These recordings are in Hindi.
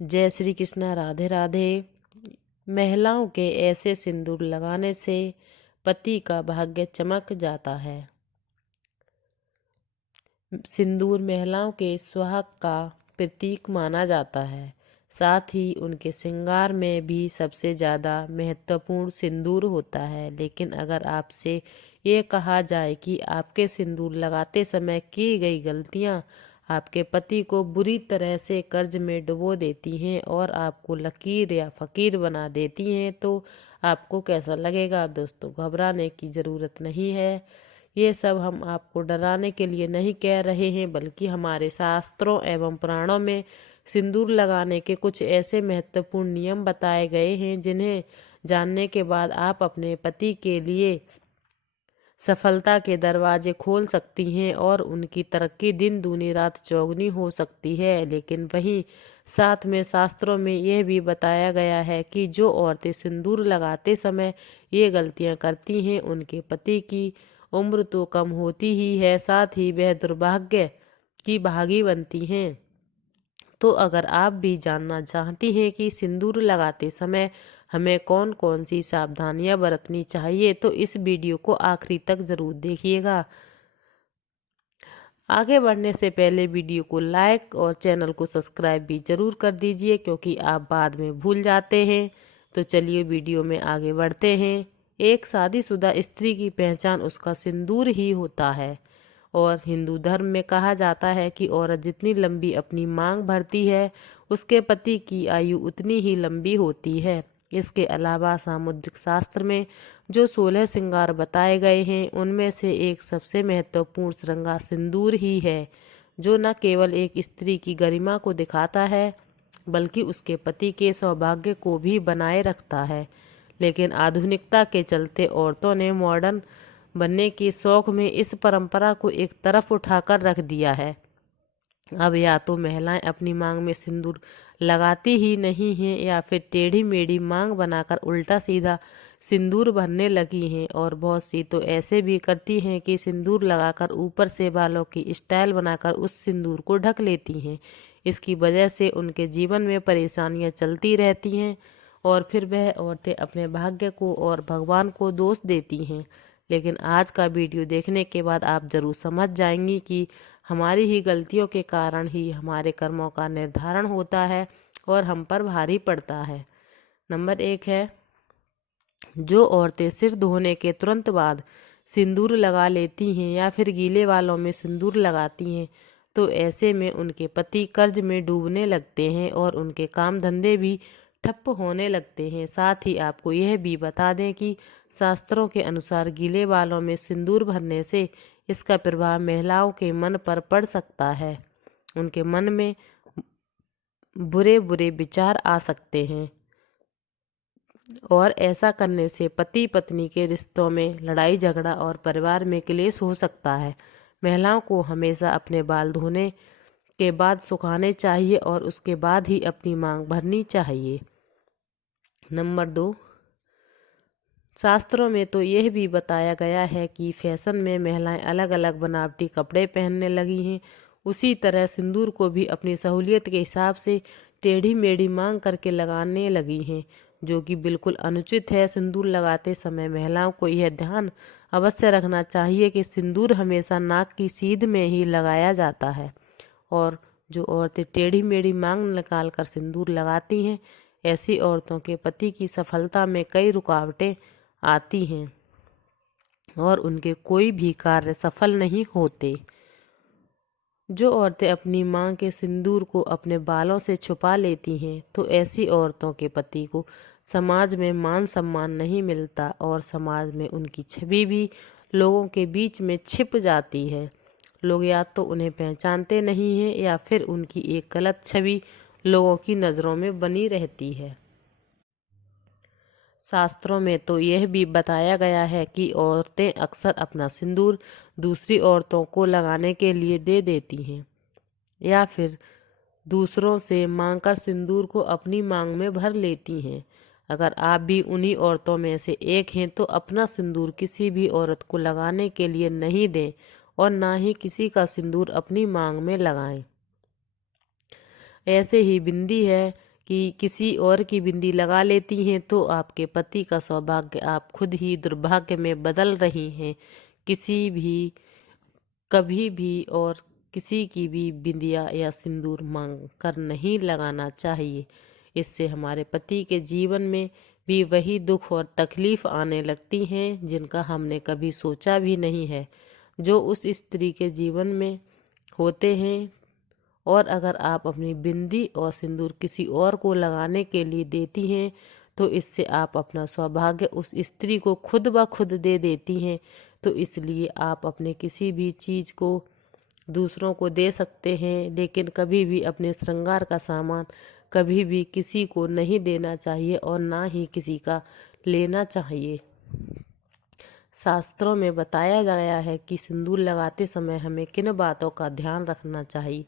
जय श्री कृष्णा, राधे राधे। महिलाओं के ऐसे सिंदूर लगाने से पति का भाग्य चमक जाता है। सिंदूर महिलाओं के सुहाग का प्रतीक माना जाता है। साथ ही उनके श्रृंगार में भी सबसे ज़्यादा महत्वपूर्ण सिंदूर होता है। लेकिन अगर आपसे ये कहा जाए कि आपके सिंदूर लगाते समय की गई गलतियां आपके पति को बुरी तरह से कर्ज में डुबो देती हैं और आपको लकीर या फकीर बना देती हैं, तो आपको कैसा लगेगा? दोस्तों, घबराने की ज़रूरत नहीं है। ये सब हम आपको डराने के लिए नहीं कह रहे हैं, बल्कि हमारे शास्त्रों एवं पुराणों में सिंदूर लगाने के कुछ ऐसे महत्वपूर्ण नियम बताए गए हैं जिन्हें जानने के बाद आप अपने पति के लिए सफलता के दरवाजे खोल सकती हैं और उनकी तरक्की दिन दूनी रात चौगुनी हो सकती है। लेकिन वहीं साथ में शास्त्रों में यह भी बताया गया है कि जो औरतें सिंदूर लगाते समय ये गलतियां करती हैं, उनके पति की उम्र तो कम होती ही है, साथ ही वह दुर्भाग्य की भागी बनती हैं। तो अगर आप भी जानना चाहती हैं कि सिंदूर लगाते समय हमें कौन कौन सी सावधानियां बरतनी चाहिए, तो इस वीडियो को आखिरी तक ज़रूर देखिएगा। आगे बढ़ने से पहले वीडियो को लाइक और चैनल को सब्सक्राइब भी ज़रूर कर दीजिए, क्योंकि आप बाद में भूल जाते हैं। तो चलिए वीडियो में आगे बढ़ते हैं। एक शादीशुदा स्त्री की पहचान उसका सिंदूर ही होता है और हिंदू धर्म में कहा जाता है कि औरत जितनी लंबी अपनी मांग भरती है, उसके पति की आयु उतनी ही लंबी होती है। इसके अलावा सामुद्रिक शास्त्र में जो 16 श्रृंगार बताए गए हैं, उनमें से एक सबसे महत्वपूर्ण श्रृंगार सिंदूर ही है, जो न केवल एक स्त्री की गरिमा को दिखाता है, बल्कि उसके पति के सौभाग्य को भी बनाए रखता है। लेकिन आधुनिकता के चलते औरतों ने मॉडर्न बनने के शौक में इस परंपरा को एक तरफ उठाकर रख दिया है। अब या तो महिलाएं अपनी मांग में सिंदूर लगाती ही नहीं हैं, या फिर टेढ़ी मेढ़ी मांग बनाकर उल्टा सीधा सिंदूर भरने लगी हैं। और बहुत सी तो ऐसे भी करती हैं कि सिंदूर लगाकर ऊपर से बालों की स्टाइल बनाकर उस सिंदूर को ढक लेती हैं। इसकी वजह से उनके जीवन में परेशानियां चलती रहती हैं और फिर वह औरतें अपने भाग्य को और भगवान को दोष देती हैं। लेकिन आज का वीडियो देखने के बाद आप जरूर समझ जाएंगी कि हमारी ही गलतियों के कारण ही हमारे कर्मों का निर्धारण होता है और हम पर भारी पड़ता है। नंबर 1 है, जो औरतें सिर धोने के तुरंत बाद सिंदूर लगा लेती हैं या फिर गीले बालों में सिंदूर लगाती हैं, तो ऐसे में उनके पति कर्ज में डूबने लगते हैं और उनके काम धंधे भी ठप्प होने लगते हैं। साथ ही आपको यह भी बता दें कि शास्त्रों के अनुसार गीले बालों में सिंदूर भरने से इसका प्रभाव महिलाओं के मन पर पड़ सकता है। उनके मन में बुरे बुरे विचार आ सकते हैं और ऐसा करने से पति पत्नी के रिश्तों में लड़ाई झगड़ा और परिवार में क्लेश हो सकता है। महिलाओं को हमेशा अपने बाल धोने के बाद सुखाने चाहिए और उसके बाद ही अपनी मांग भरनी चाहिए। नंबर 2, शास्त्रों में तो यह भी बताया गया है कि फैशन में महिलाएं अलग अलग बनावटी कपड़े पहनने लगी हैं। उसी तरह सिंदूर को भी अपनी सहूलियत के हिसाब से टेढ़ी मेढ़ी मांग करके लगाने लगी हैं, जो कि बिल्कुल अनुचित है। सिंदूर लगाते समय महिलाओं को यह ध्यान अवश्य रखना चाहिए कि सिंदूर हमेशा नाक की सीध में ही लगाया जाता है। और जो औरतें टेढ़ी मेढ़ी मांग निकाल कर सिंदूर लगाती हैं, ऐसी औरतों के पति की सफलता में कई रुकावटें आती हैं और उनके कोई भी कार्य सफल नहीं होते। जो औरतें अपनी मां के सिंदूर को अपने बालों से छुपा लेती हैं, तो ऐसी औरतों के पति को समाज में मान सम्मान नहीं मिलता और समाज में उनकी छवि भी लोगों के बीच में छिप जाती है। लोग या तो उन्हें पहचानते नहीं हैं या फिर उनकी एक गलत छवि लोगों की नज़रों में बनी रहती है। शास्त्रों में तो यह भी बताया गया है कि औरतें अक्सर अपना सिंदूर दूसरी औरतों को लगाने के लिए दे देती हैं या फिर दूसरों से मांगकर सिंदूर को अपनी मांग में भर लेती हैं। अगर आप भी उन्हीं औरतों में से एक हैं, तो अपना सिंदूर किसी भी औरत को लगाने के लिए नहीं दें और ना ही किसी का सिंदूर अपनी मांग में लगाएं। ऐसे ही बिंदी है कि किसी और की बिंदी लगा लेती हैं तो आपके पति का सौभाग्य आप खुद ही दुर्भाग्य में बदल रही हैं। किसी भी कभी भी और किसी की भी बिंदिया या सिंदूर मांग कर नहीं लगाना चाहिए। इससे हमारे पति के जीवन में भी वही दुख और तकलीफ आने लगती हैं जिनका हमने कभी सोचा भी नहीं है, जो उस स्त्री के जीवन में होते हैं। और अगर आप अपनी बिंदी और सिंदूर किसी और को लगाने के लिए देती हैं तो इससे आप अपना सौभाग्य उस स्त्री को खुद ब खुद दे देती हैं। तो इसलिए आप अपने किसी भी चीज़ को दूसरों को दे सकते हैं, लेकिन कभी भी अपने श्रृंगार का सामान कभी भी किसी को नहीं देना चाहिए और ना ही किसी का लेना चाहिए। शास्त्रों में बताया गया है कि सिंदूर लगाते समय हमें किन बातों का ध्यान रखना चाहिए।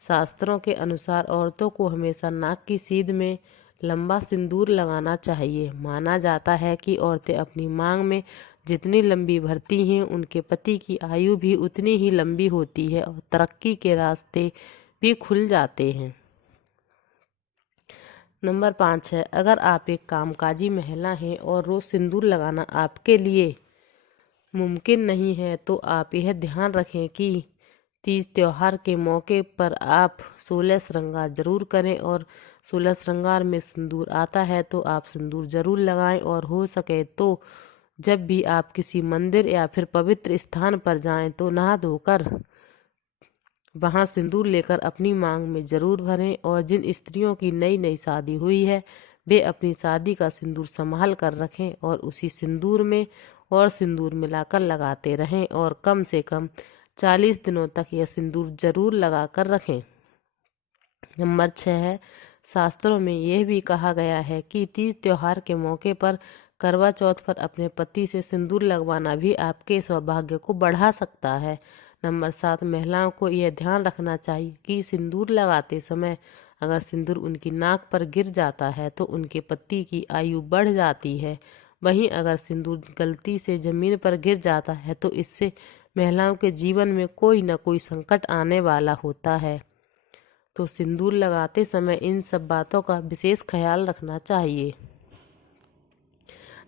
शास्त्रों के अनुसार औरतों को हमेशा नाक की सीध में लंबा सिंदूर लगाना चाहिए। माना जाता है कि औरतें अपनी मांग में जितनी लंबी भरती हैं उनके पति की आयु भी उतनी ही लंबी होती है और तरक्की के रास्ते भी खुल जाते हैं। नंबर 5 है, अगर आप एक कामकाजी महिला हैं और रोज सिंदूर लगाना आपके लिए मुमकिन नहीं है तो आप यह ध्यान रखें कि तीज त्योहार के मौके पर आप 16 श्रृंगार जरूर करें। और 16 श्रृंगार में सिंदूर आता है तो आप सिंदूर जरूर लगाएं। और हो सके तो जब भी आप किसी मंदिर या फिर पवित्र स्थान पर जाएं तो नहा धोकर वहां सिंदूर लेकर अपनी मांग में जरूर भरें। और जिन स्त्रियों की नई नई शादी हुई है वे अपनी शादी का सिंदूर संभाल कर रखें और उसी सिंदूर में और सिंदूर मिलाकर लगाते रहें और कम से कम 40 दिनों तक यह सिंदूर जरूर लगा कर रखें। नंबर 6 है, शास्त्रों में यह भी कहा गया है कि तीज त्योहार के मौके पर करवा चौथ पर अपने पति से सिंदूर लगवाना भी आपके सौभाग्य को बढ़ा सकता है। नंबर 7, महिलाओं को यह ध्यान रखना चाहिए कि सिंदूर लगाते समय अगर सिंदूर उनकी नाक पर गिर जाता है तो उनके पति की आयु बढ़ जाती है। वहीं अगर सिंदूर गलती से जमीन पर गिर जाता है तो इससे महिलाओं के जीवन में कोई न कोई संकट आने वाला होता है। तो सिंदूर लगाते समय इन सब बातों का विशेष ख्याल रखना चाहिए।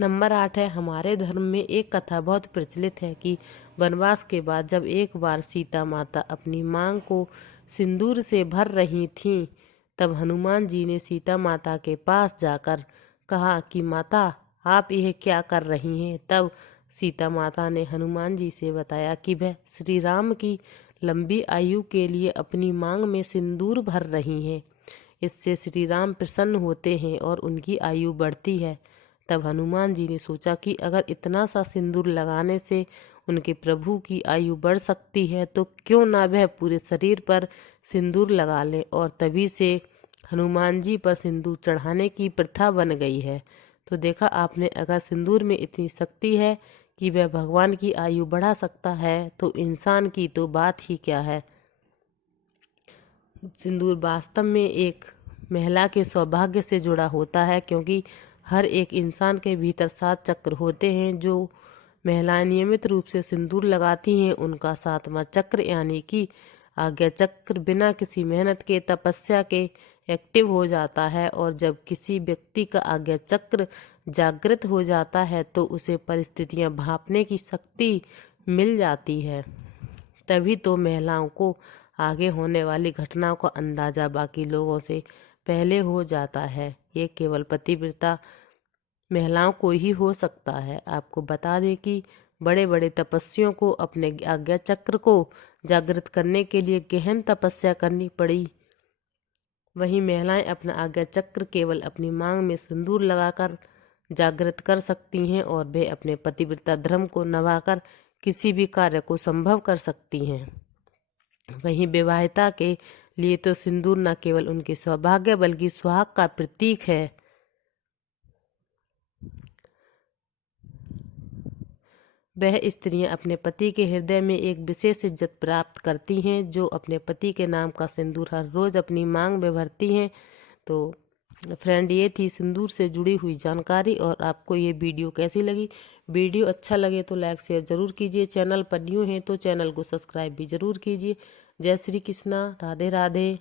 नंबर 8 है, हमारे धर्म में एक कथा बहुत प्रचलित है कि वनवास के बाद जब एक बार सीता माता अपनी मांग को सिंदूर से भर रही थीं, तब हनुमान जी ने सीता माता के पास जाकर कहा कि माता आप यह क्या कर रही हैं। तब सीता माता ने हनुमान जी से बताया कि वह श्री राम की लंबी आयु के लिए अपनी मांग में सिंदूर भर रही हैं। इससे श्री राम प्रसन्न होते हैं और उनकी आयु बढ़ती है। तब हनुमान जी ने सोचा कि अगर इतना सा सिंदूर लगाने से उनके प्रभु की आयु बढ़ सकती है तो क्यों ना वह पूरे शरीर पर सिंदूर लगा लें। और तभी से हनुमान जी पर सिंदूर चढ़ाने की प्रथा बन गई है। तो देखा आपने, अगर सिंदूर में इतनी शक्ति है कि वह भगवान की आयु बढ़ा सकता है तो इंसान की तो बात ही क्या है। सिंदूर वास्तव में एक महिला के सौभाग्य से जुड़ा होता है, क्योंकि हर एक इंसान के भीतर 7 चक्र होते हैं। जो महिलाएं नियमित रूप से सिंदूर लगाती हैं उनका 7वां चक्र यानी कि आज्ञा चक्र बिना किसी मेहनत के, तपस्या के एक्टिव हो जाता है। और जब किसी व्यक्ति का आज्ञा चक्र जागृत हो जाता है तो उसे परिस्थितियां भांपने की शक्ति मिल जाती है। तभी तो महिलाओं को आगे होने वाली घटनाओं का अंदाजा बाकी लोगों से पहले हो जाता है। ये केवल पतिव्रता महिलाओं को ही हो सकता है। आपको बता दें कि बड़े बड़े तपस्वियों को अपने आज्ञा चक्र को जागृत करने के लिए गहन तपस्या करनी पड़ी। वहीं महिलाएं अपना आज्ञा चक्र केवल अपनी मांग में सिंदूर लगाकर जागृत कर सकती हैं और वे अपने पतिव्रता धर्म को निभाकर किसी भी कार्य को संभव कर सकती हैं। वहीं विवाहिता के लिए तो सिंदूर न केवल उनके सौभाग्य बल्कि सुहाग का प्रतीक है। वह स्त्रियां अपने पति के हृदय में एक विशेष इज्जत प्राप्त करती हैं जो अपने पति के नाम का सिंदूर हर रोज अपनी मांग में भरती हैं। तो फ्रेंड, ये थी सिंदूर से जुड़ी हुई जानकारी। और आपको ये वीडियो कैसी लगी? वीडियो अच्छा लगे तो लाइक शेयर जरूर कीजिए। चैनल पर न्यू हैं तो चैनल को सब्सक्राइब भी जरूर कीजिए। जय श्री कृष्णा, राधे राधे।